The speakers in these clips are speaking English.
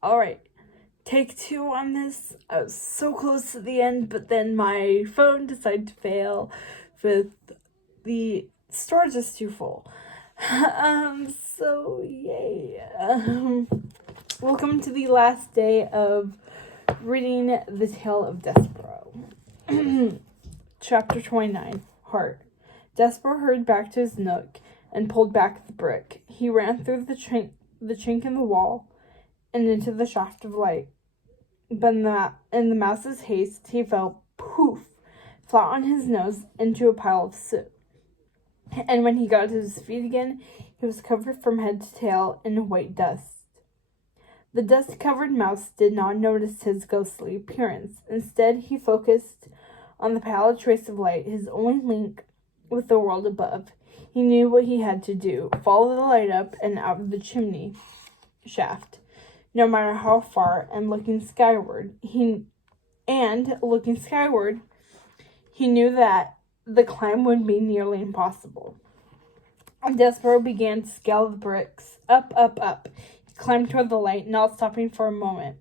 Alright, take 2 on this. I was so close to the end, but then my phone decided to fail with the storage is too full. So yay. Welcome to the last day of reading the Tale of Despereaux. Chapter 29, Heart. Despereaux hurried back to his nook and pulled back the brick. He ran through the chink in the wall and into the shaft of light. But in the mouse's haste, he fell, poof, flat on his nose into a pile of soot. And when he got to his feet again, he was covered from head to tail in white dust. The dust-covered mouse did not notice his ghostly appearance. Instead, he focused on the pallid trace of light, his only link with the world above. He knew what he had to do, follow the light up and out of the chimney shaft, no matter how far, and looking skyward, he knew that the climb would be nearly impossible. Despereaux began to scale the bricks, up, up, up. He climbed toward the light, not stopping for a moment.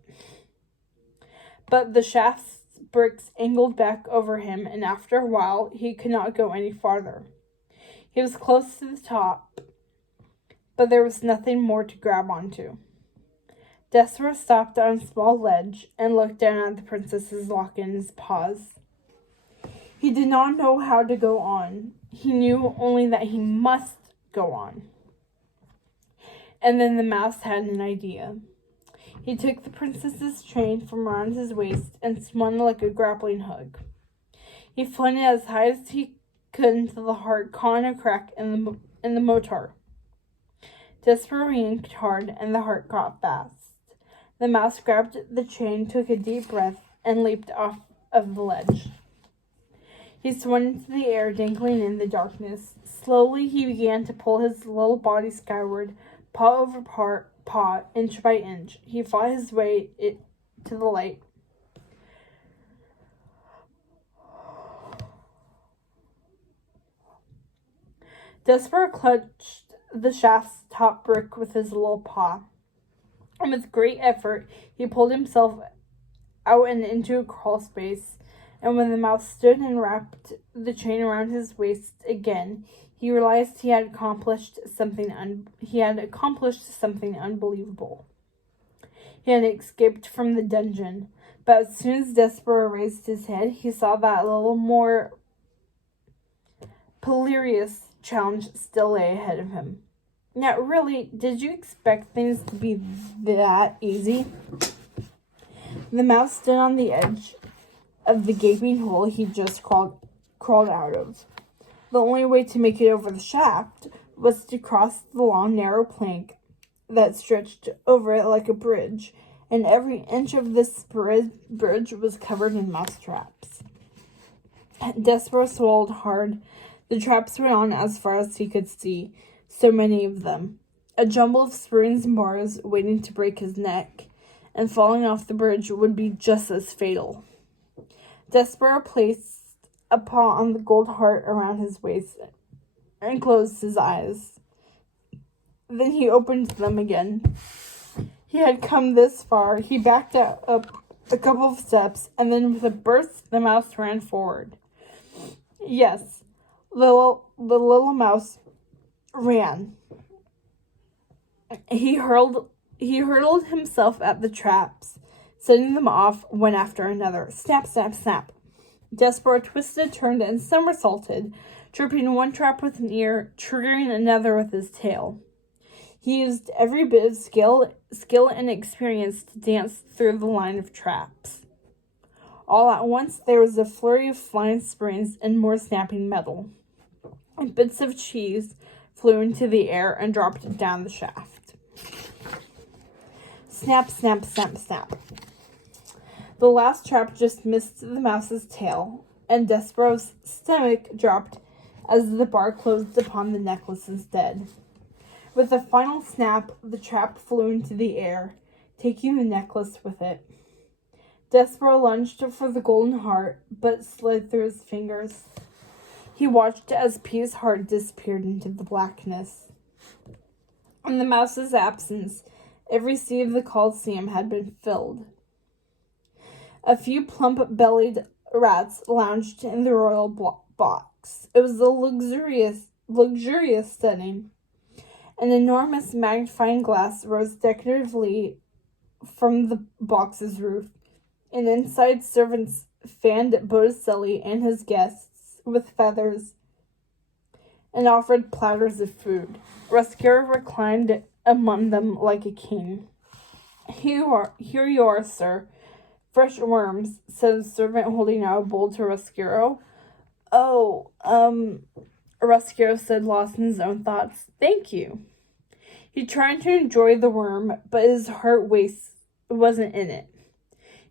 But the shaft's bricks angled back over him, and after a while, he could not go any farther. He was close to the top, but there was nothing more to grab onto. Despereaux stopped on a small ledge and looked down at the princess's lock in his paws. He did not know how to go on. He knew only that he must go on. And then the mouse had an idea. He took the princess's chain from around his waist and spun like a grappling hook. He flung it as high as he could until the heart caught in a crack in the motor. Despereaux yanked hard, and the heart caught fast. The mouse grabbed the chain, took a deep breath, and leaped off of the ledge. He swung into the air, dangling in the darkness. Slowly, he began to pull his little body skyward, paw over paw, inch by inch. He fought his way to the light. Despereaux clutched the shaft's top brick with his little paw, and with great effort, he pulled himself out and into a crawl space. And when the mouse stood and wrapped the chain around his waist again, he realized he had accomplished something unbelievable. He had escaped from the dungeon, but as soon as Despereaux raised his head, he saw that a little more perilous challenge still lay ahead of him. Now, really, did you expect things to be that easy? The mouse stood on the edge of the gaping hole he just crawled out of. The only way to make it over the shaft was to cross the long, narrow plank that stretched over it like a bridge, and every inch of this bridge was covered in mouse traps. Despereaux swallowed hard. The traps went on as far as he could see, so many of them. A jumble of springs and bars waiting to break his neck, and falling off the bridge would be just as fatal. Despereaux placed a paw on the gold heart around his waist and closed his eyes. Then he opened them again. He had come this far. He backed up a couple of steps, and then with a burst, the mouse ran forward. Yes, the little mouse ran. He hurled himself at the traps, setting them off one after another. Snap, snap, snap. Despereaux twisted, turned, and somersaulted, tripping one trap with an ear, triggering another with his tail. He used every bit of skill and experience to dance through the line of traps. All at once, there was a flurry of flying springs and more snapping metal. And bits of cheese flew into the air and dropped down the shaft. Snap, snap, snap, snap. The last trap just missed the mouse's tail, and Despereaux's stomach dropped as the bar closed upon the necklace instead. With a final snap, the trap flew into the air, taking the necklace with it. Despereaux lunged for the golden heart, but slid through his fingers. He watched as P's heart disappeared into the blackness. In the mouse's absence, Every seat of the Colosseum had been filled. A few plump-bellied rats lounged in the royal box. It was a luxurious setting. An enormous magnifying glass rose decoratively from the box's roof, and inside servants fanned Botticelli and his guests with feathers and offered platters of food. Roscuro reclined among them like a king. Here you are, sir. Fresh worms, said the servant, holding out a bowl to Roscuro. Oh, Roscuro said, lost in his own thoughts. Thank you. He tried to enjoy the worm, but his heart wasn't in it.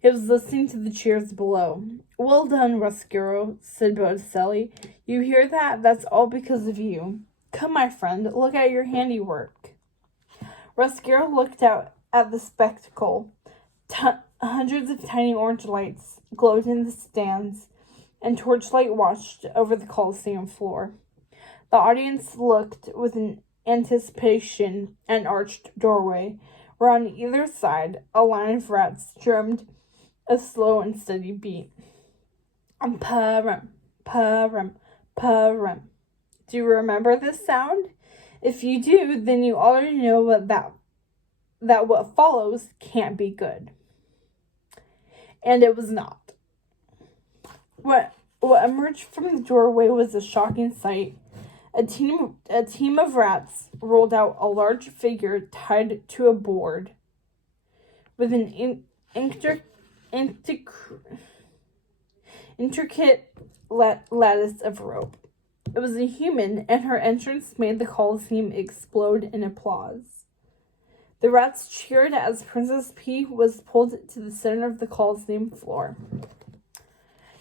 He was listening to the cheers below. Well done, Roscuro, said Botticelli. You hear that? That's all because of you. Come, my friend, look at your handiwork. Roscuro looked out at the spectacle. Hundreds of tiny orange lights glowed in the stands, and torchlight watched over the Colosseum floor. The audience looked with an anticipation at an arched doorway, where on either side a line of rats drummed a slow and steady beat. Pa-rum, pa-rum, pa-rum. Do you remember this sound? If you do, then you already know that what follows can't be good. And it was not. What emerged from the doorway was a shocking sight. A team of rats rolled out a large figure tied to a board with an intricate lattice of rope. It was a human, and her entrance made the Colosseum explode in applause. The rats cheered as Princess P was pulled to the center of the Colosseum floor.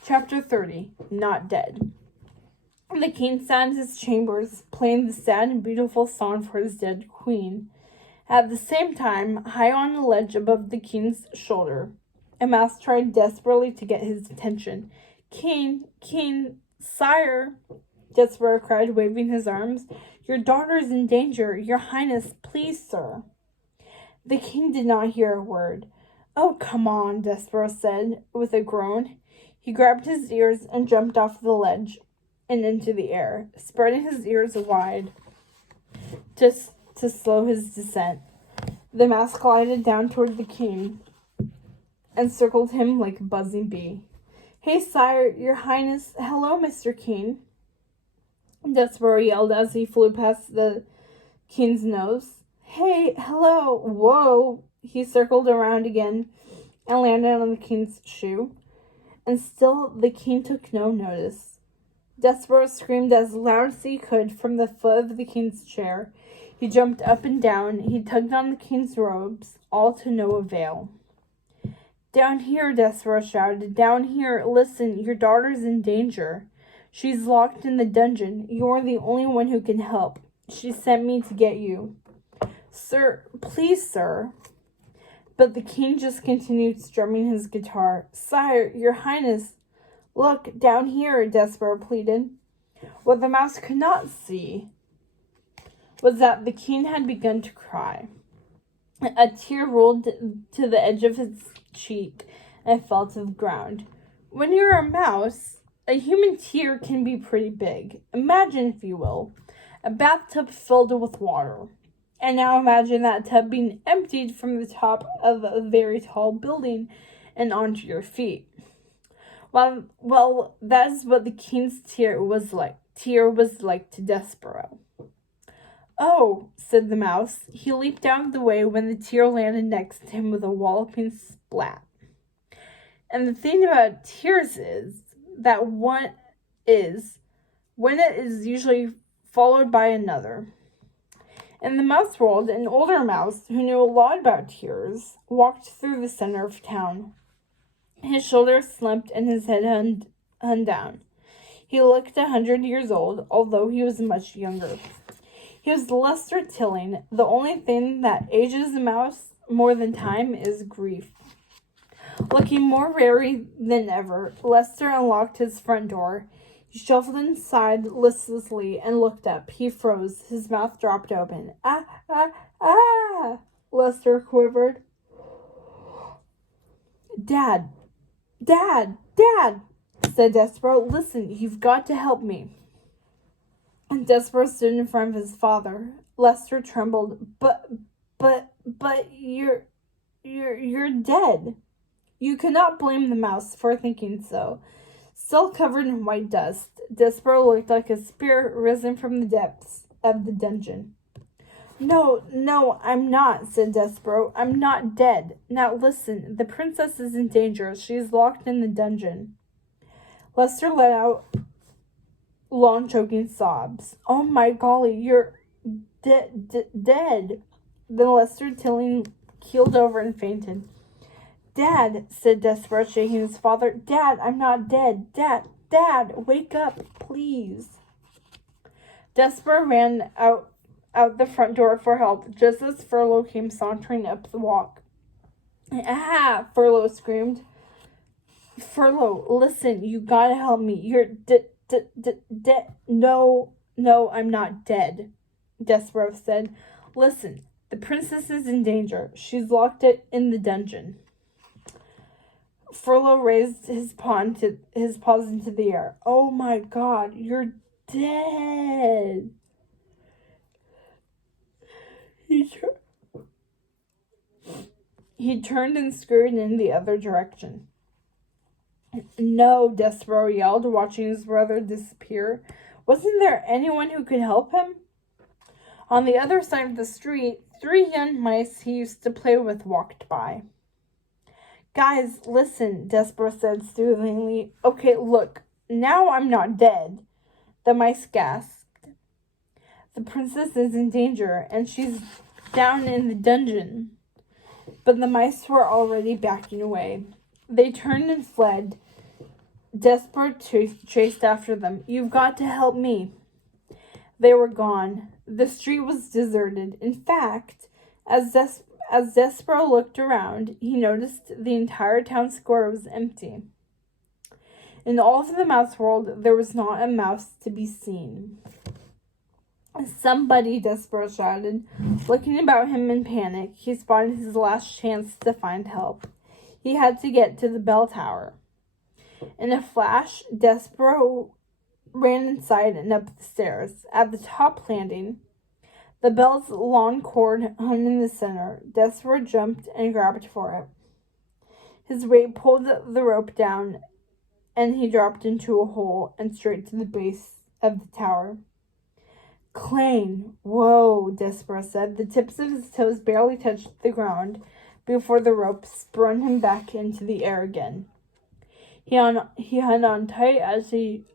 Chapter 30. Not Dead. The king sat in his chambers, playing the sad and beautiful song for his dead queen. At the same time, high on a ledge above the king's shoulder, a mouse tried desperately to get his attention. King, sire, Despereaux cried, waving his arms. Your daughter is in danger. Your Highness, please, sir. The king did not hear a word. Oh, come on, Despereaux said, with a groan. He grabbed his ears and jumped off the ledge and into the air, spreading his ears wide just to slow his descent. The mouse glided down toward the king and circled him like a buzzing bee. Hey, sire, your highness. Hello, Mr. King. Despereaux yelled as he flew past the king's nose. Hey, hello. Whoa. He circled around again and landed on the king's shoe. And still the king took no notice. Despereaux screamed as loud as he could from the foot of the king's chair. He jumped up and down. He tugged on the king's robes, all to no avail. Down here, Despereaux shouted. Down here. Listen, your daughter's in danger. She's locked in the dungeon. You're the only one who can help. She sent me to get you. Sir, please, sir. But the king just continued strumming his guitar. Sire, your highness. Look, down here, Despereaux pleaded. What the mouse could not see was that the king had begun to cry. A tear rolled to the edge of his cheek and fell to the ground. When you're a mouse, a human tear can be pretty big. Imagine, if you will, a bathtub filled with water. And now imagine that tub being emptied from the top of a very tall building and onto your feet. Well, that is what the king's tear was like to Despereaux. Oh, said the mouse. He leaped out of the way when the tear landed next to him with a walloping splat. And the thing about tears is that when it is usually followed by another. In the mouse world, an older mouse who knew a lot about tears walked through the center of town. His shoulders slumped and his head hung down. He looked 100 years old, although he was much younger. He was Lester Tilling. The only thing that ages a mouse more than time is grief. Looking more weary than ever, Lester unlocked his front door. He shuffled inside listlessly and looked up. He froze. His mouth dropped open. Ah! Lester quivered. Dad, Dad, said Despereaux. Listen, you've got to help me. And Despereaux stood in front of his father. Lester trembled. But you're dead. You cannot blame the mouse for thinking so. Still covered in white dust, Despereaux looked like a spirit risen from the depths of the dungeon. No, I'm not, said Despereaux. I'm not dead. Now listen, the princess is in danger. She is locked in the dungeon. Lester let out long choking sobs. Oh my golly, you're dead. Then Lester Tilling keeled over and fainted. Dad, said Despereaux, shaking his father. Dad, I'm not dead. Dad, wake up, please. Despereaux ran out the front door for help, just as Furlough came sauntering up the walk. Ah! Furlough screamed. Furlough, listen, you gotta help me. You're dead. No, I'm not dead, Despereaux said. Listen, the princess is in danger. She's locked in the dungeon. Furlough raised his paws into the air. Oh my God, you're dead. He turned and scurried in the other direction. No, Despereaux yelled, watching his brother disappear. Wasn't there anyone who could help him? On the other side of the street, 3 young mice he used to play with walked by. Guys, listen, Despereaux said soothingly. Okay, look, now I'm not dead. The mice gasped. The princess is in danger, and she's down in the dungeon. But the mice were already backing away. They turned and fled. Despereaux chased after them. You've got to help me. They were gone. The street was deserted. In fact, as Despereaux looked around, he noticed the entire town square was empty. In all of the mouse world, there was not a mouse to be seen. Somebody, Despereaux shouted. Looking about him in panic, he spotted his last chance to find help. He had to get to the bell tower. In a flash, Despereaux ran inside and up the stairs. At the top landing, the bell's long cord hung in the center. Despereaux jumped and grabbed for it. His weight pulled the rope down, and he dropped into a hole and straight to the base of the tower. Clang! Whoa, Despereaux said. The tips of his toes barely touched the ground before the rope spun him back into the air again. He hung on tight as he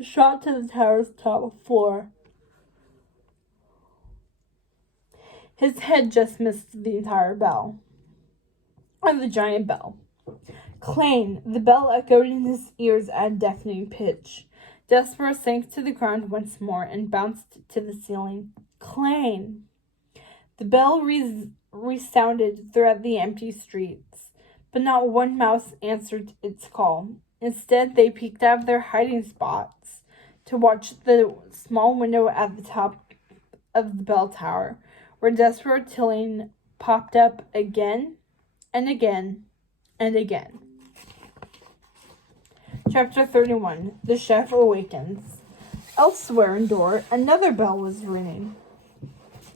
shot to the tower's top floor. His head just missed the entire bell. Or the giant bell. Clang! The bell echoed in his ears at a deafening pitch. Despereaux sank to the ground once more and bounced to the ceiling. Clang! The bell resounded throughout the empty streets, but not one mouse answered its call. Instead, they peeked out of their hiding spots to watch the small window at the top of the bell tower, where Despereaux Tilling popped up again and again and again. Chapter 31. The Chef Awakens. Elsewhere in Dor, another bell was ringing.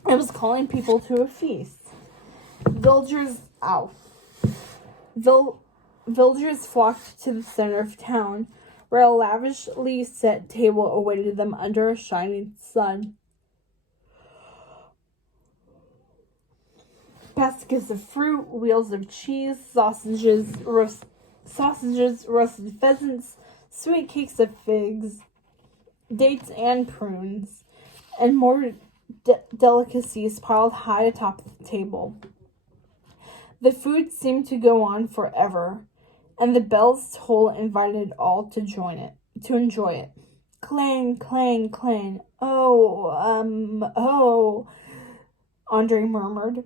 It was calling people to a feast. Villagers flocked to the center of town, where a lavishly set table awaited them under a shining sun. Baskets of fruit, wheels of cheese, sausages, roasted pheasants, sweet cakes of figs, dates and prunes, and more delicacies piled high atop the table. The food seemed to go on forever, and the bell's toll invited all to enjoy it. Clang, clang, clang. Oh, Andre murmured.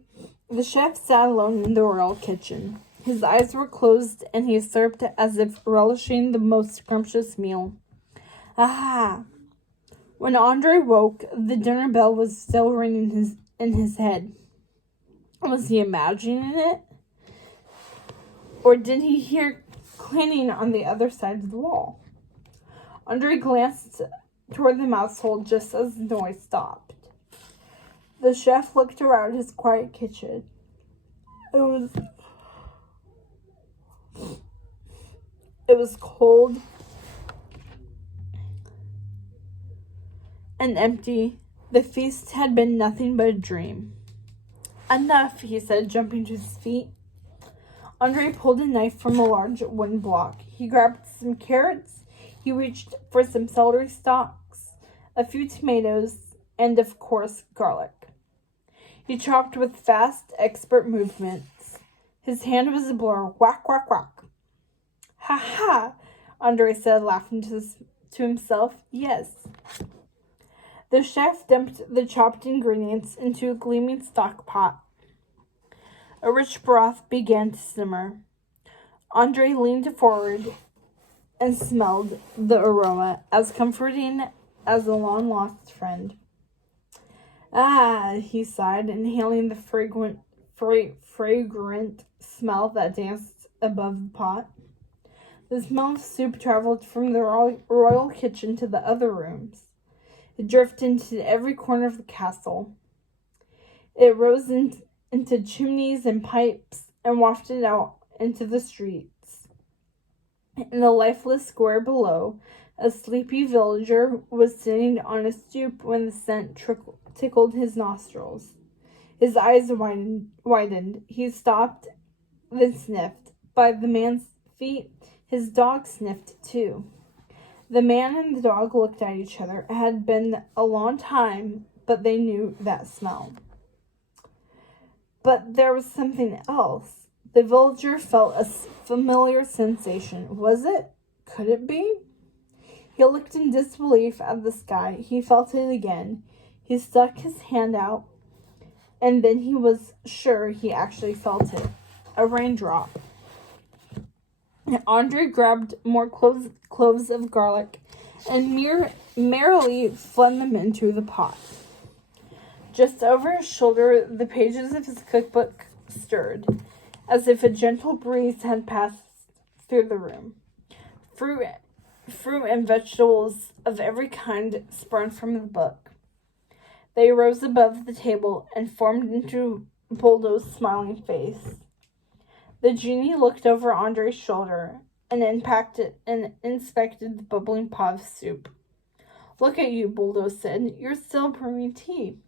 The chef sat alone in the royal kitchen. His eyes were closed, and he slurped as if relishing the most scrumptious meal. Aha! When Andre woke, the dinner bell was still ringing in his head. Was he imagining it? Or did he hear cleaning on the other side of the wall? Andre glanced toward the mouse hole just as the noise stopped. The chef looked around his quiet kitchen. It was cold and empty. The feast had been nothing but a dream. Enough, he said, jumping to his feet. Andre pulled a knife from a large wooden block. He grabbed some carrots. He reached for some celery stalks, a few tomatoes, and, of course, garlic. He chopped with fast, expert movements. His hand was a blur. Whack, whack, whack. Ha ha, Andre said, laughing to himself. Yes. The chef dumped the chopped ingredients into a gleaming stock pot. A rich broth began to simmer. Andre leaned forward and smelled the aroma, as comforting as a long-lost friend. Ah, he sighed, inhaling the fragrant smell that danced above the pot. The smell of soup traveled from the royal kitchen to the other rooms. It drifted into every corner of the castle. It rose into chimneys and pipes and wafted out into the streets. In the lifeless square below, a sleepy villager was sitting on a stoop when the scent tickled his nostrils. His eyes widened. He stopped, then sniffed. By the man's feet, his dog sniffed too. The man and the dog looked at each other. It had been a long time, but they knew that smell. But there was something else. The villager felt a familiar sensation. Was it? Could it be? He looked in disbelief at the sky. He felt it again. He stuck his hand out, and then he was sure he actually felt it. A raindrop. Andre grabbed more cloves of garlic and merrily flung them into the pot. Just over his shoulder, the pages of his cookbook stirred, as if a gentle breeze had passed through the room. Fruit and vegetables of every kind sprung from the book. They rose above the table and formed into Boldo's smiling face. The genie looked over Andre's shoulder and inspected the bubbling pot of soup. Look at you, Boldo said. You're still brewing tea.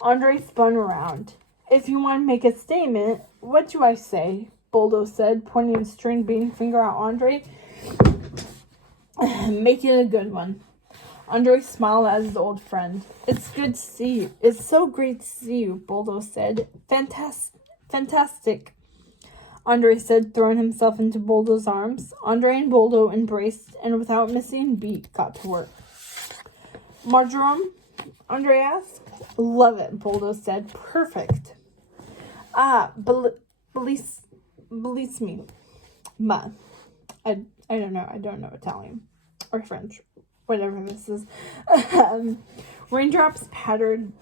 Andre spun around. If you want to make a statement, what do I say? Boldo said, pointing a string bean finger at Andre. Make it a good one. Andre smiled at his old friend. It's good to see you. It's so great to see you, Boldo said. Fantastic. Andre said, throwing himself into Boldo's arms. Andre and Boldo embraced and without missing a beat got to work. Marjoram? Andre asked. Love it, Boldo said. Perfect. Bellissimi. Ma. I don't know. I don't know Italian or French. Whatever this is. Raindrops pattered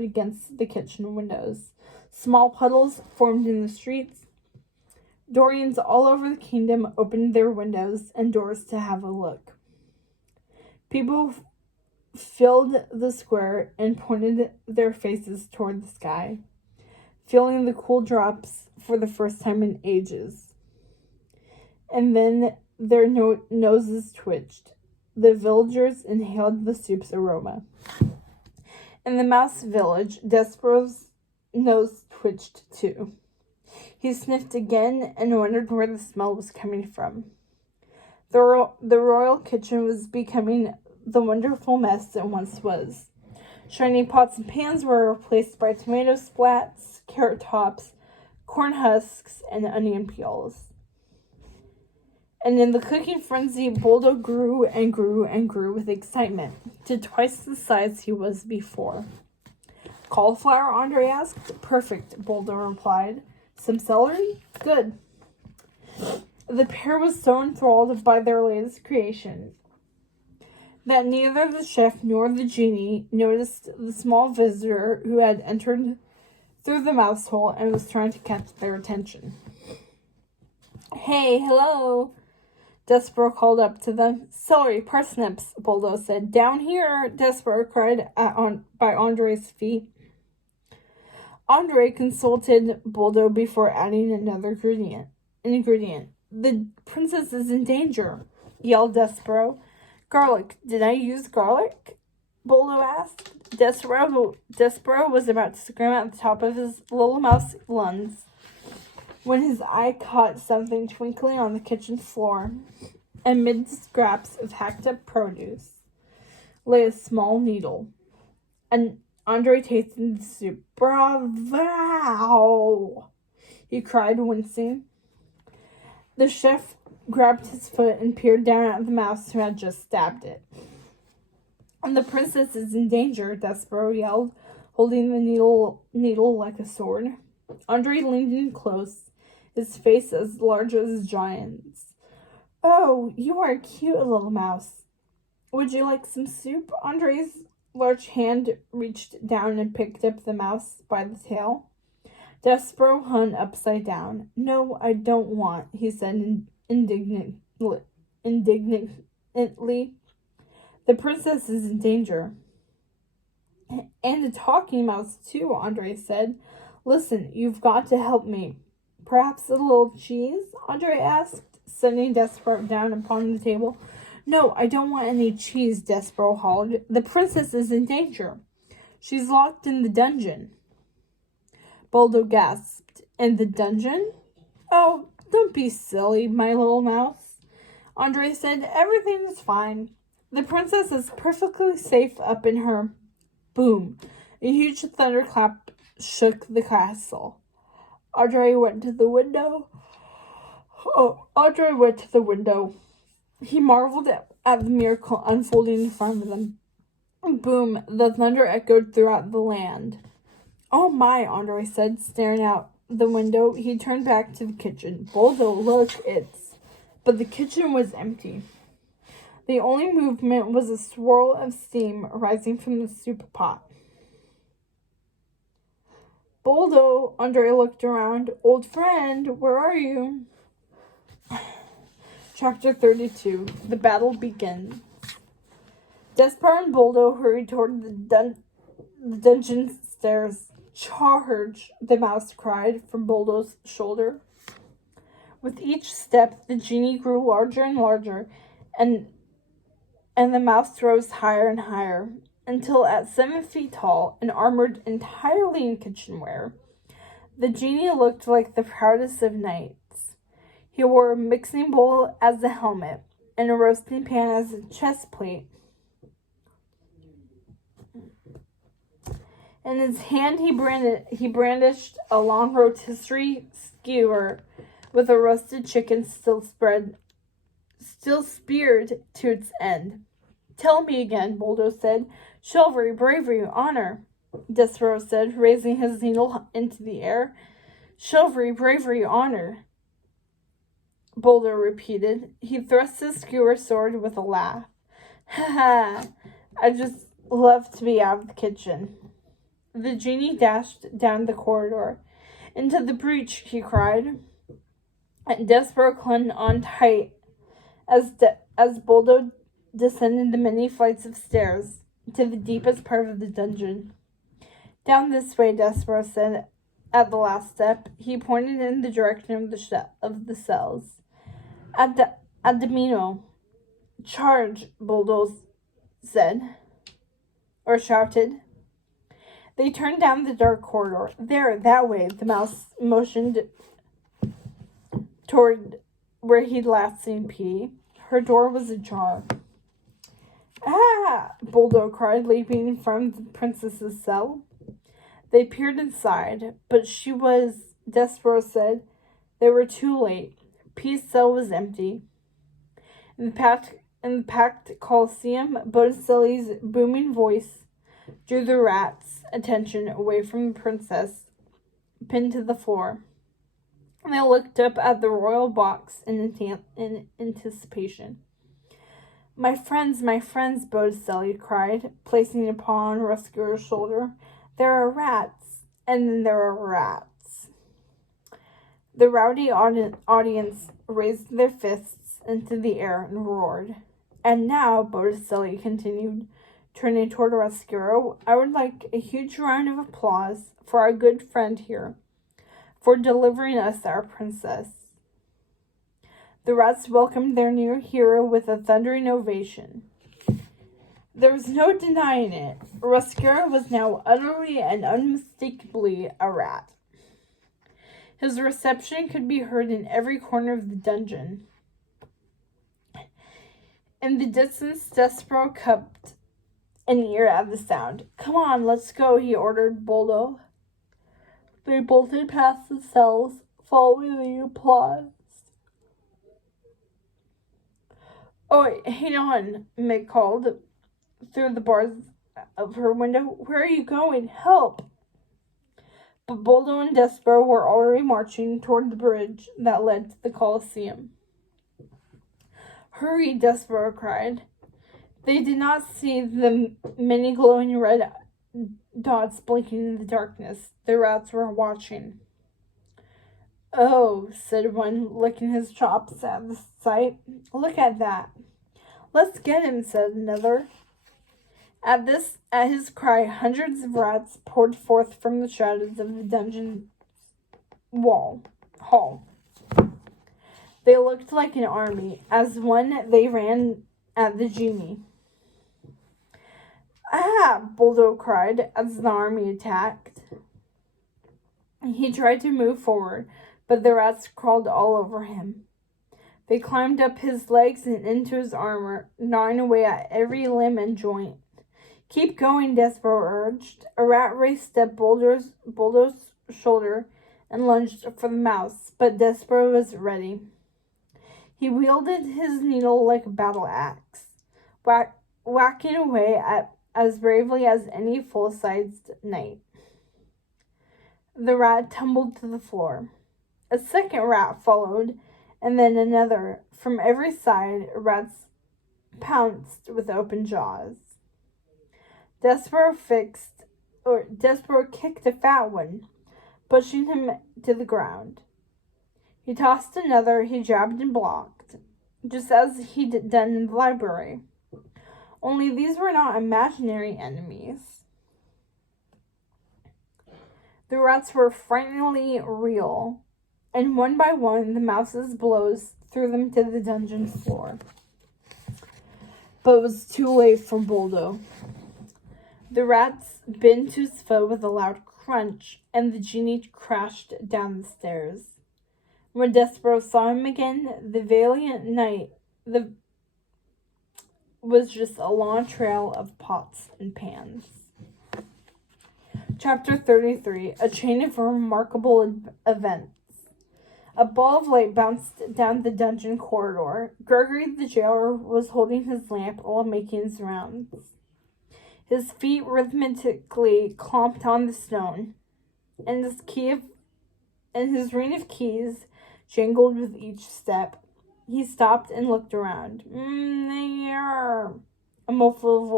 against the kitchen windows. Small puddles formed in the streets. Dorians all over the kingdom opened their windows and doors to have a look. People filled the square and pointed their faces toward the sky, feeling the cool drops for the first time in ages. And then their noses twitched. The villagers inhaled the soup's aroma. In the mouse village, Despereaux's nose twitched too. He sniffed again and wondered where the smell was coming from. The royal kitchen was becoming the wonderful mess it once was. Shiny pots and pans were replaced by tomato splats, carrot tops, corn husks, and onion peels. And in the cooking frenzy, Boldo grew and grew and grew with excitement to twice the size he was before. Cauliflower, Andre asked. Perfect, Boldo replied. Some celery? Good. The pair was so enthralled by their latest creation that neither the chef nor the genie noticed the small visitor who had entered through the mouse hole and was trying to catch their attention. "Hey, hello," Despereaux called up to them. "Celery, parsnips," Boldo said. "Down here," Despereaux cried by Andre's feet. Andre consulted Boldo before adding another ingredient. "The princess is in danger," yelled Despereaux. "Garlic. Did I use garlic?" Boldo asked. Despereaux was about to scream at the top of his little mouse lungs when his eye caught something twinkling on the kitchen floor. Amid scraps of hacked up produce lay a small needle. And Andre tasted the soup. "Bravo!" he cried, wincing. The chef grabbed his foot and peered down at the mouse who had just stabbed it. "And the princess is in danger," Despereaux yelled, holding the needle like a sword. Andre leaned in close, his face as large as a giant's. "Oh, you are a cute little mouse. Would you like some soup?" Andre's large hand reached down and picked up the mouse by the tail. Despereaux hung upside down. "No, I don't want," he said indignantly. "The princess is in danger." "And a talking mouse, too," Andre said. "Listen, you've got to help me." "Perhaps a little cheese?" Andre asked, setting Despereaux down upon the table. "No, I don't want any cheese," Despereaux hollered. "The princess is in danger. She's locked in the dungeon." Boldo gasped. "In the dungeon?" "Oh, don't be silly, my little mouse," Andre said. "Everything is fine. The princess is perfectly safe up in her..." Boom! A huge thunderclap shook the castle. Andre went to the window. He marveled at the miracle unfolding in front of them. Boom! The thunder echoed throughout the land. "Oh my," Andre said, staring out the window. He turned back to the kitchen. "Boldo, look, it's..." But the kitchen was empty. The only movement was a swirl of steam rising from the soup pot. "Boldo," Andre looked around. "Old friend, where are you?" Chapter 32. The battle begins. Despereaux and Boldo hurried toward the dungeon stairs. "Charge!" the mouse cried from Boldo's shoulder. With each step, the genie grew larger and larger, and the mouse rose higher and higher, until at 7 feet tall and armored entirely in kitchenware, the genie looked like the proudest of knights. He wore a mixing bowl as a helmet and a roasting pan as a chest plate. In his hand, he brandished a long rotisserie skewer with a roasted chicken still speared to its end. "Tell me again," Boldo said. "Chivalry, bravery, honor," Despereaux said, raising his needle into the air. "Chivalry, bravery, honor," Boldo repeated. He thrust his skewer sword with a laugh. "Ha ha! I just love to be out of the kitchen." The genie dashed down the corridor. "Into the breach," he cried. And Despereaux clung on tight as Boldo descended the many flights of stairs to the deepest part of the dungeon. "Down this way," Despereaux said at the last step. He pointed in the direction of the cells. "Adamino." "Charge," Boldo said, or shouted. They turned down the dark corridor. "There, that way," the mouse motioned toward where he'd last seen Petey. Her door was ajar. "Ah!" Boldo cried, leaping from the princess's cell. They peered inside, but Despereaux said, they were too late. Petey's cell was empty. In the packed Colosseum, Botticelli's booming voice drew the rats' attention away from the princess, pinned to the floor. They looked up at the royal box in anticipation. My friends, Botticelli cried, placing a paw on Rescuer's shoulder. "There are rats." And then there were rats. The rowdy audience raised their fists into the air and roared. And now, Botticelli continued, turning toward Roscuro, I would like a huge round of applause for our good friend here, for delivering us our princess. The rats welcomed their new hero with a thundering ovation. There was no denying it. Roscuro was now utterly and unmistakably a rat. His reception could be heard in every corner of the dungeon. In the distance, Despereaux cupped an ear at the sound. Come on, let's go, he ordered Boldo. They bolted past the cells, following the applause. Oh, hang on, Meg called through the bars of her window. Where are you going? Help! But Boldo and Despereaux were already marching toward the bridge that led to the Colosseum. Hurry, Despereaux cried. They did not see the many glowing red dots blinking in the darkness. The rats were watching. Oh, said one, licking his chops at the sight. Look at that. Let's get him, said another. At his cry, hundreds of rats poured forth from the shadows of the dungeon hall. They looked like an army. As one, they ran at the genie. Ah! Boldo cried as the army attacked. He tried to move forward, but the rats crawled all over him. They climbed up his legs and into his armor, gnawing away at every limb and joint. Keep going, Despereaux urged. A rat raced up Boldo's shoulder and lunged for the mouse, but Despereaux was ready. He wielded his needle like a battle axe, whacking away as bravely as any full-sized knight. The rat tumbled to the floor. A second rat followed, and then another. From every side, rats pounced with open jaws. Despereaux kicked a fat one, pushing him to the ground. He tossed another, he jabbed and blocked, just as he'd done in the library. Only these were not imaginary enemies. The rats were frighteningly real, and one by one the mouse's blows threw them to the dungeon floor. But it was too late for Boldo. The rats bit into his foe with a loud crunch, and the genie crashed down the stairs. When Despereaux saw him again, the valiant knight was just a long trail of pots and pans. Chapter 33, A Chain of Remarkable Events. A ball of light bounced down the dungeon corridor. Gregory the jailer was holding his lamp while making his rounds. His feet rhythmically clomped on the stone, and his ring of keys jangled with each step. He stopped and looked around. There. A muffled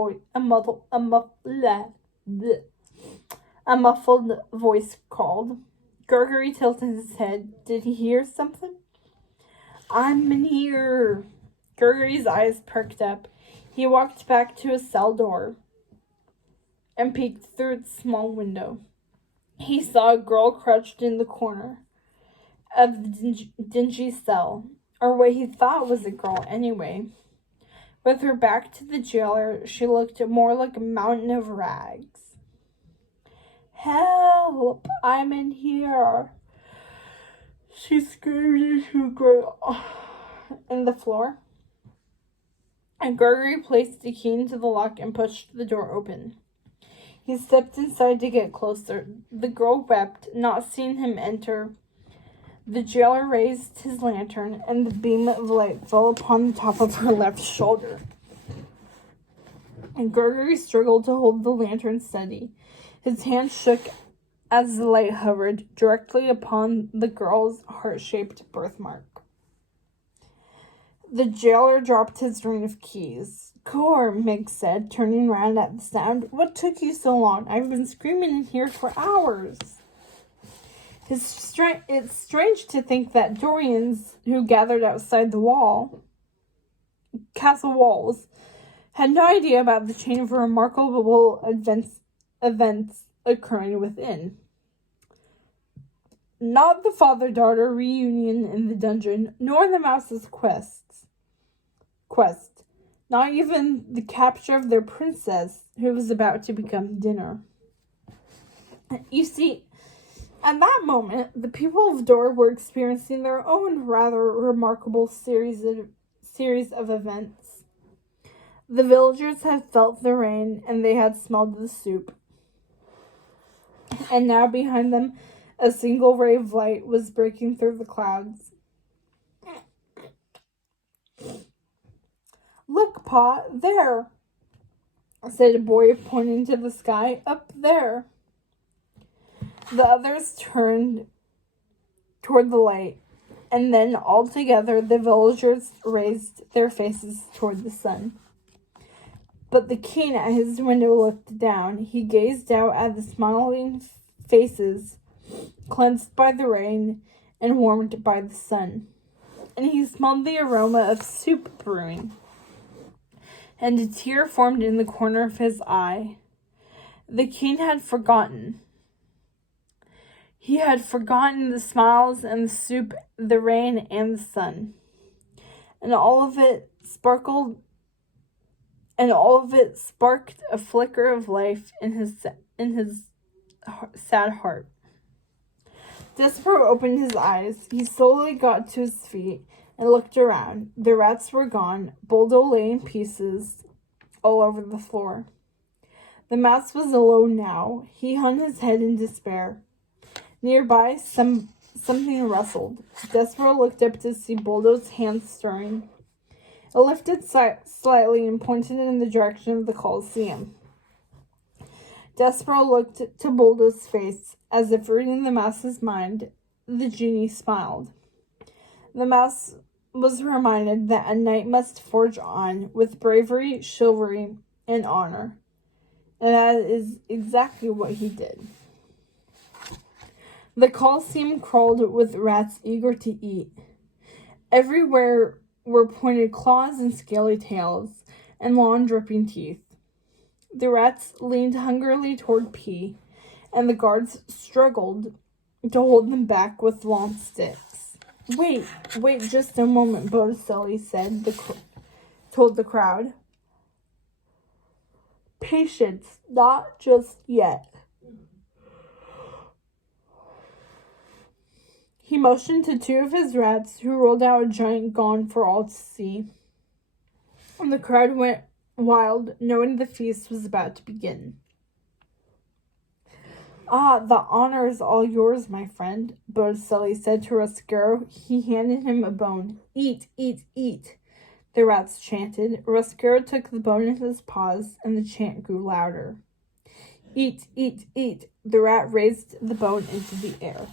voice called. Gregory tilted his head. Did he hear something? I'm in here. Gregory's eyes perked up. He walked back to his cell door and peeked through its small window. He saw a girl crouched in the corner of the dingy cell, or what he thought was a girl anyway. With her back to the jailer, she looked more like a mountain of rags. Help! I'm in here! She screamed in the floor. And Gregory placed the key into the lock and pushed the door open. He stepped inside to get closer. The girl wept, not seeing him enter. The jailer raised his lantern, and the beam of light fell upon the top of her left shoulder. And Gregory struggled to hold the lantern steady. His hand shook as the light hovered directly upon the girl's heart-shaped birthmark. The jailer dropped his ring of keys. Gore, Meg said, turning round at the sound. What took you so long? I've been screaming in here for hours. It's strange to think that Dorians who gathered outside the castle walls had no idea about the chain of remarkable events occurring within. Not the father-daughter reunion in the dungeon, nor the mouse's quest. Not even the capture of their princess, who was about to become dinner. You see, at that moment, the people of Dor were experiencing their own rather remarkable series of events. The villagers had felt the rain, and they had smelled the soup. And now behind them, a single ray of light was breaking through the clouds. "Look, Pa, there," said a boy, pointing to the sky. "Up there." The others turned toward the light, and then all together the villagers raised their faces toward the sun. But the king at his window looked down. He gazed out at the smiling faces, cleansed by the rain and warmed by the sun. And he smelled the aroma of soup brewing. And a tear formed in the corner of his eye. The king had forgotten. He had forgotten the smiles and the soup, the rain and the sun. And all of it sparked a flicker of life in his sad heart. Despereaux opened his eyes. He slowly got to his feet and looked around. The rats were gone. Boldo lay in pieces all over the floor. The mouse was alone now. He hung his head in despair. Nearby, something rustled. Despereaux looked up to see Boldo's hand stirring. It lifted slightly and pointed in the direction of the Colosseum. Despereaux looked to Boldo's face, as if reading the mouse's mind. The genie smiled. The mouse was reminded that a knight must forge on with bravery, chivalry, and honor. And that is exactly what he did. The Colosseum crawled with rats eager to eat. Everywhere were pointed claws and scaly tails, and long dripping teeth. The rats leaned hungrily toward P, and the guards struggled to hold them back with long sticks. Wait just a moment," Botticelli told the crowd. "Patience, not just yet." He motioned to two of his rats, who rolled out a giant gong for all to see. And the crowd went wild, knowing the feast was about to begin. "Ah, the honor is all yours, my friend," Botticelli said to Roscuro. He handed him a bone. "Eat, eat, eat," the rats chanted. Roscuro took the bone in his paws, and the chant grew louder. "Eat, eat, eat." The rat raised the bone into the air.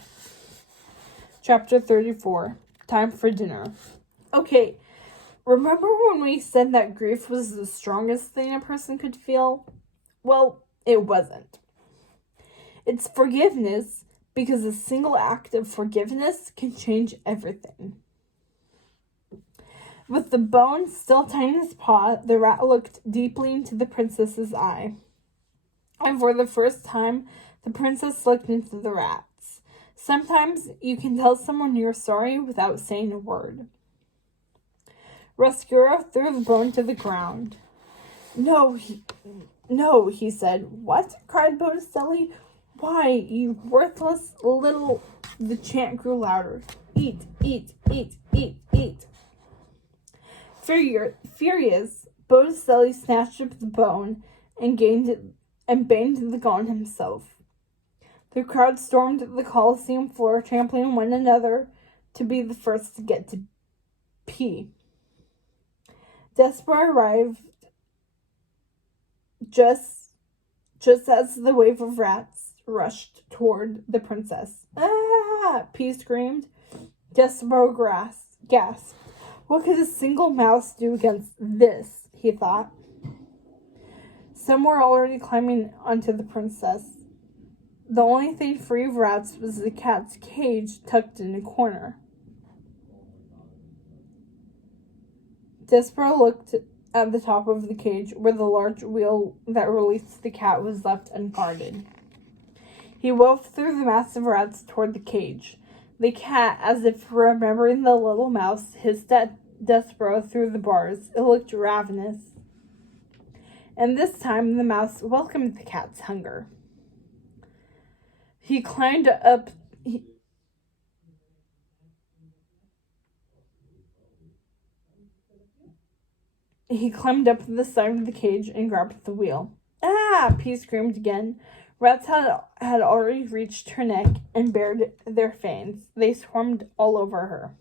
Chapter 34. Time for dinner. Okay, remember when we said that grief was the strongest thing a person could feel? Well, it wasn't. It's forgiveness, because a single act of forgiveness can change everything. With the bone still tight in his paw, the rat looked deeply into the princess's eye. And for the first time, the princess looked into the rat. Sometimes you can tell someone you're sorry without saying a word. Roscuro threw the bone to the ground. No, he said. "What?" cried Botticelli. "Why, you worthless little..." The chant grew louder. "Eat, eat, eat, eat, eat." Furious, Botticelli snatched up the bone and banged the gong himself. The crowd stormed the Colosseum floor, trampling one another to be the first to get to P. Despereaux arrived just as the wave of rats rushed toward the princess. "Ah!" P screamed. Despereaux gasped. What could a single mouse do against this, he thought. Some were already climbing onto the princess. The only thing free of rats was the cat's cage tucked in a corner. Despereaux looked at the top of the cage where the large wheel that released the cat was left unguarded. He wove through the mass of rats toward the cage. The cat, as if remembering the little mouse, hissed at Despereaux through the bars. It looked ravenous. And this time the mouse welcomed the cat's hunger. He climbed up the side of the cage and grabbed the wheel. Ah! P screamed again. Rats had already reached her neck and bared their fangs. They swarmed all over her.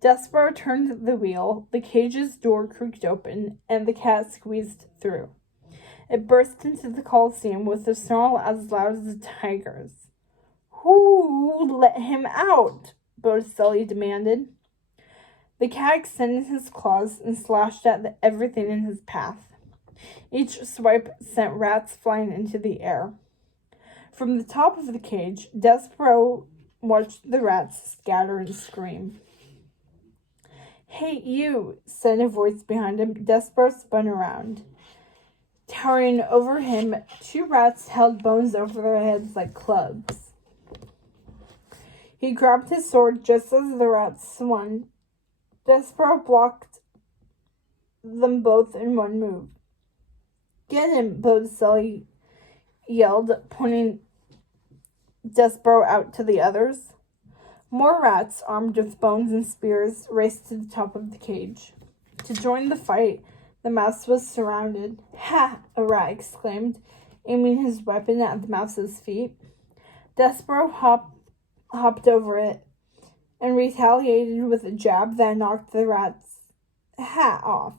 Despereaux turned the wheel, the cage's door creaked open, and the cat squeezed through. It burst into the Coliseum with a snarl as loud as a tiger's. Who let him out? Botticelli demanded. The cat extended his claws and slashed at everything in his path. Each swipe sent rats flying into the air. From the top of the cage, Despereaux watched the rats scatter and scream. Hey, you, said a voice behind him. Despereaux spun around. Towering over him, two rats held bones over their heads like clubs. He grabbed his sword just as the rats swung. Despereaux blocked them both in one move. Get him, Botticelli yelled, pointing Despereaux out to the others. More rats, armed with bones and spears, raced to the top of the cage. To join the fight, the mouse was surrounded. Ha! A rat exclaimed, aiming his weapon at the mouse's feet. Despereaux hopped over it and retaliated with a jab that knocked the rat's hat off.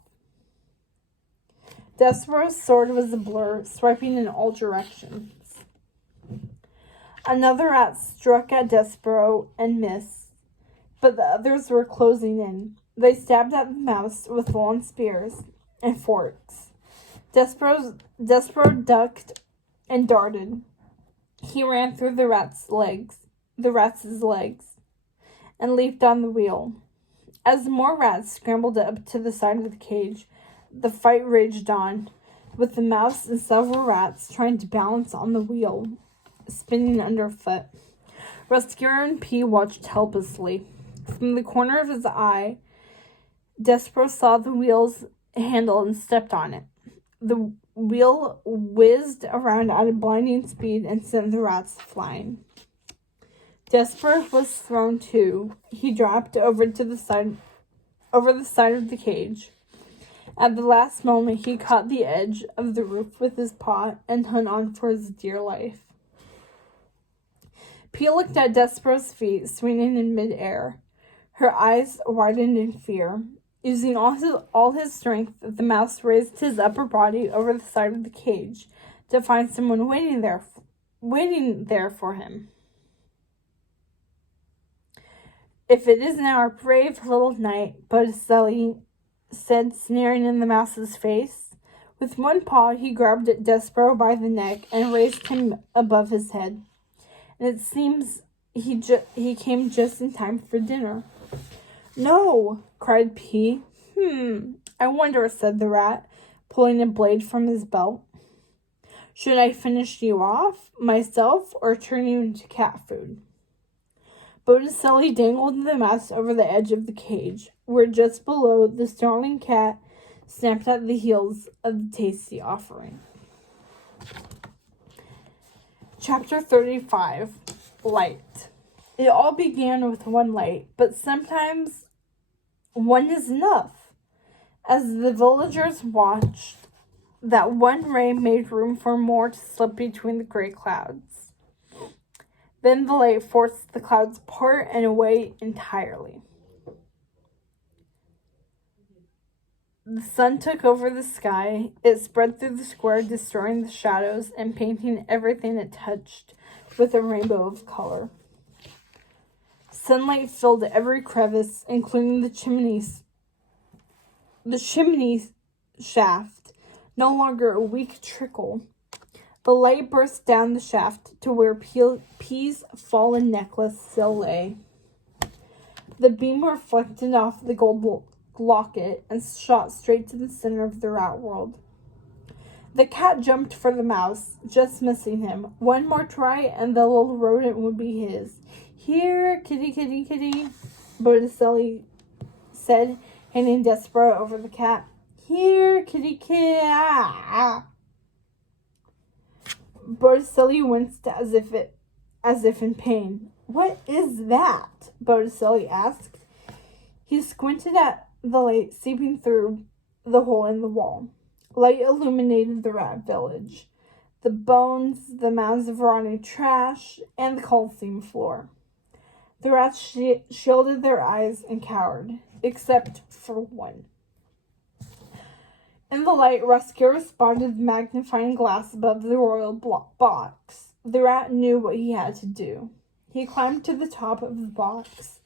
Despereaux's sword was a blur, swiping in all directions. Another rat struck at Despereaux and missed, but the others were closing in. They stabbed at the mouse with long spears and forks. Despereaux ducked and darted. He ran through the rats' legs, and leaped on the wheel. As more rats scrambled up to the side of the cage, the fight raged on, with the mouse and several rats trying to balance on the wheel, spinning underfoot. Rascurin P watched helplessly. From the corner of his eye, Despereaux saw the wheel's handle and stepped on it. The wheel whizzed around at a blinding speed and sent the rats flying. Despereaux was thrown too. He dropped over the side of the cage. At the last moment, he caught the edge of the roof with his paw and hung on for his dear life. P looked at Despereaux's feet, swinging in midair. Her eyes widened in fear. Using all his strength, the mouse raised his upper body over the side of the cage to find someone waiting there for him. If it isn't our brave little knight, Botticelli said, sneering in the mouse's face. With one paw, he grabbed Despereaux by the neck and raised him above his head. And it seems he came just in time for dinner. No, cried P. I wonder, said the rat, pulling a blade from his belt. Should I finish you off, myself, or turn you into cat food? Botticelli dangled the mouse over the edge of the cage, where just below the snarling cat snapped at the heels of the tasty offering. Chapter 35, Light. It all began with one light, but sometimes one is enough. As the villagers watched, that one ray made room for more to slip between the gray clouds. Then the light forced the clouds apart and away entirely. The sun took over the sky. It spread through the square, destroying the shadows and painting everything it touched with a rainbow of color. Sunlight filled every crevice, including the chimney shaft, no longer a weak trickle, The light burst down the shaft to where P's fallen necklace still lay. The beam reflected off the gold locket and shot straight to the center of the rat world. The cat jumped for the mouse, just missing him. One more try and the little rodent would be his. Here, kitty, kitty, kitty, Botticelli said, handing Despereaux over the cat. Here, kitty, kitty. Botticelli winced as if in pain. What is that? Botticelli asked. He squinted at the light seeping through the hole in the wall. Light illuminated the rat village, the bones, the mounds of rotting trash, and the Colosseum floor. The rats shielded their eyes and cowered, except for one. In the light, Roscoe spotted the magnifying glass above the royal box. The rat knew what he had to do. He climbed to the top of the box.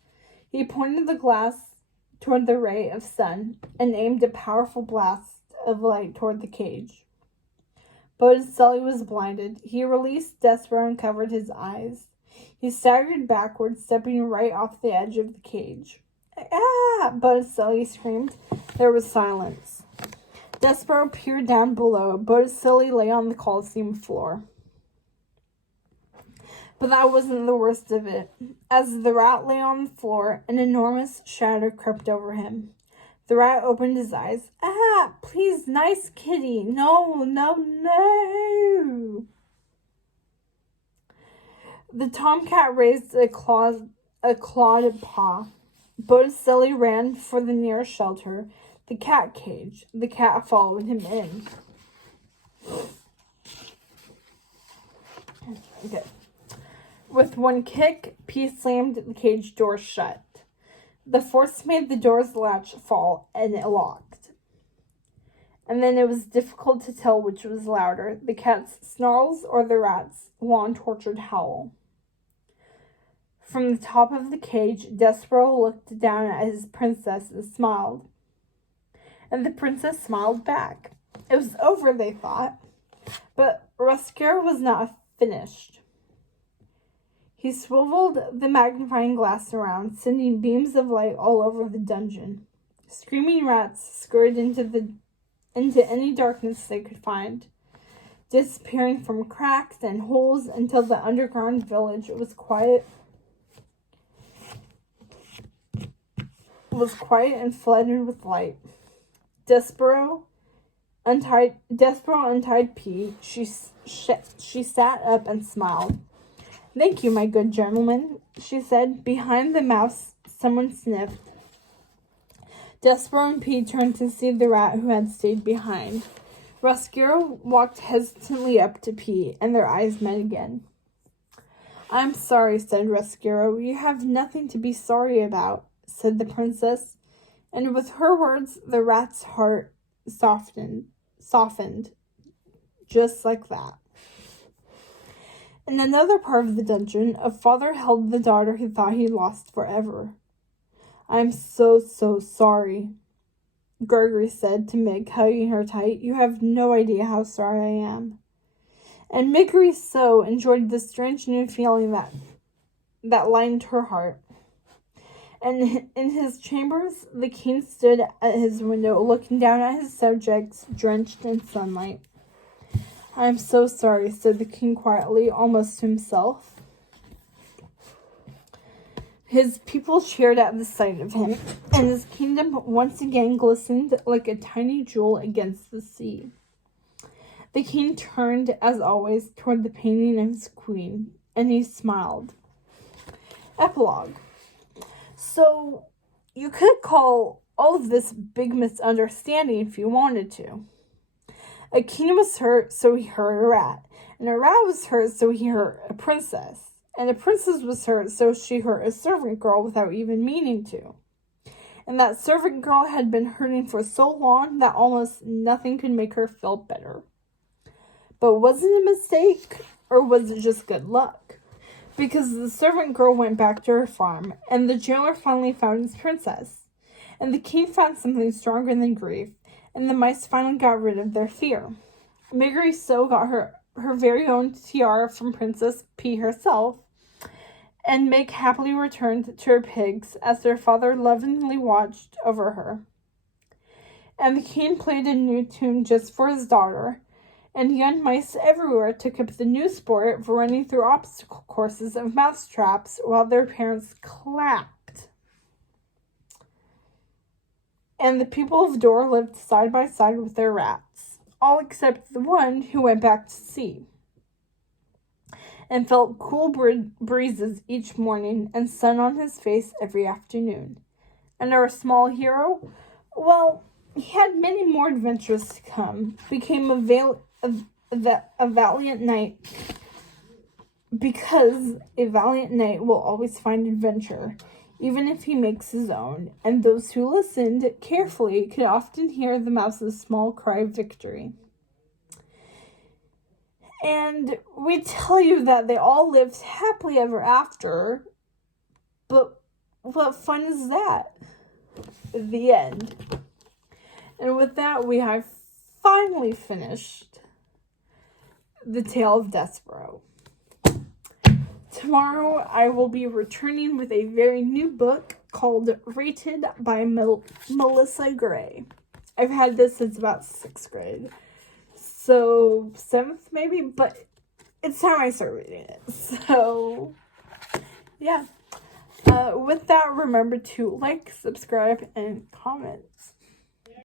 He pointed the glass toward the ray of sun and aimed a powerful blast of light toward the cage. Botticelli was blinded. He released Despereaux and covered his eyes. He staggered backward, stepping right off the edge of the cage. Ah! Botticelli screamed. There was silence. Despereaux peered down below. Botticelli lay on the Colosseum floor. But that wasn't the worst of it. As the rat lay on the floor, an enormous shadow crept over him. The rat opened his eyes. Ah, please, nice kitty. No, no, no. The tomcat raised a clawed paw. Botticelli ran for the nearest shelter, the cat cage. The cat followed him in. Okay. With one kick, P slammed the cage door shut. The force made the door's latch fall, and it locked. And then it was difficult to tell which was louder, the cat's snarls or the rat's long-tortured howl. From the top of the cage, Despereaux looked down at his princess and smiled. And the princess smiled back. It was over, they thought. But Roscoe was not finished. He swiveled the magnifying glass around, sending beams of light all over the dungeon. Screaming rats scurried into any darkness they could find, disappearing from cracks and holes until the underground village was quiet and flooded with light. Despereaux untied P. She sat up and smiled. Thank you, my good gentleman, she said. Behind the mouse, someone sniffed. Despereaux and P turned to see the rat who had stayed behind. Roscoe walked hesitantly up to P, and their eyes met again. I'm sorry, said Roscoe. You have nothing to be sorry about, said the princess. And with her words, the rat's heart softened, just like that. In another part of the dungeon, a father held the daughter he thought he'd lost forever. I'm so sorry, Gregory said to Mig, hugging her tight. You have no idea how sorry I am. And Miggery so enjoyed the strange new feeling that lined her heart. And in his chambers, the king stood at his window, looking down at his subjects, drenched in sunlight. I am so sorry, said the king quietly, almost to himself. His people cheered at the sight of him, and his kingdom once again glistened like a tiny jewel against the sea. The king turned, as always, toward the painting of his queen, and he smiled. Epilogue. So, you could call all of this big misunderstanding if you wanted to. A king was hurt, so he hurt a rat. And a rat was hurt, so he hurt a princess. And a princess was hurt, so she hurt a servant girl without even meaning to. And that servant girl had been hurting for so long that almost nothing could make her feel better. But was it a mistake, or was it just good luck? Because the servant girl went back to her farm, and the jailer finally found his princess. And the king found something stronger than grief, and the mice finally got rid of their fear. Miggery so got her her very own tiara from Princess P herself, and Meg happily returned to her pigs as their father lovingly watched over her. And the king played a new tune just for his daughter, and young mice everywhere took up the new sport of running through obstacle courses of mouse traps while their parents clapped. And the people of Dor lived side by side with their rats, all except the one who went back to sea, and felt cool breezes each morning and sun on his face every afternoon. And our small hero, well, he had many more adventures to come, became a valiant knight, because a valiant knight will always find adventure, even if he makes his own, and those who listened carefully could often hear the mouse's small cry of victory. And we tell you that they all lived happily ever after, but what fun is that? The end. And with that, we have finally finished the Tale of Despereaux. Tomorrow, I will be returning with a very new book called Rated by Melissa Gray. I've had this since about 6th grade. So, 7th maybe, but it's time I start reading it. So, yeah. With that, remember to like, subscribe, and comment.